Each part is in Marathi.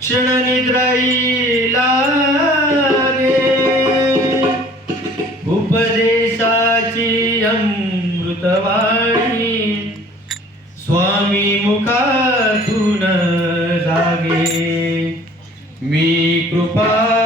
क्षणनिद्राईला उपदेशाची अमृतवाणी. स्वामी मुखातून जागे. मी कृपा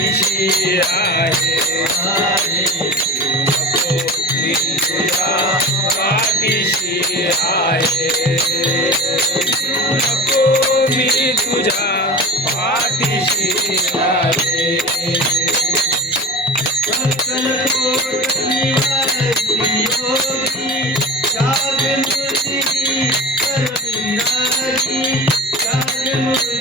दिशी आहे नको दिशा पाठीशी आहे नको मी तुझ्या पाठीशी आहे.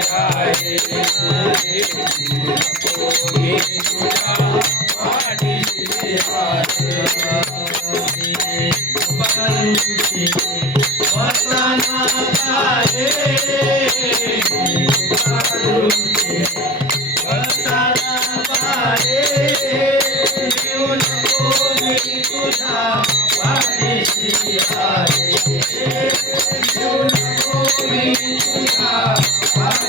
हरे भोगी तुझा वाडी हरे पंची वसना काले पंची वसना काले जीवन भोगी तुझा वाडी हरे जीवन भोगी तुझा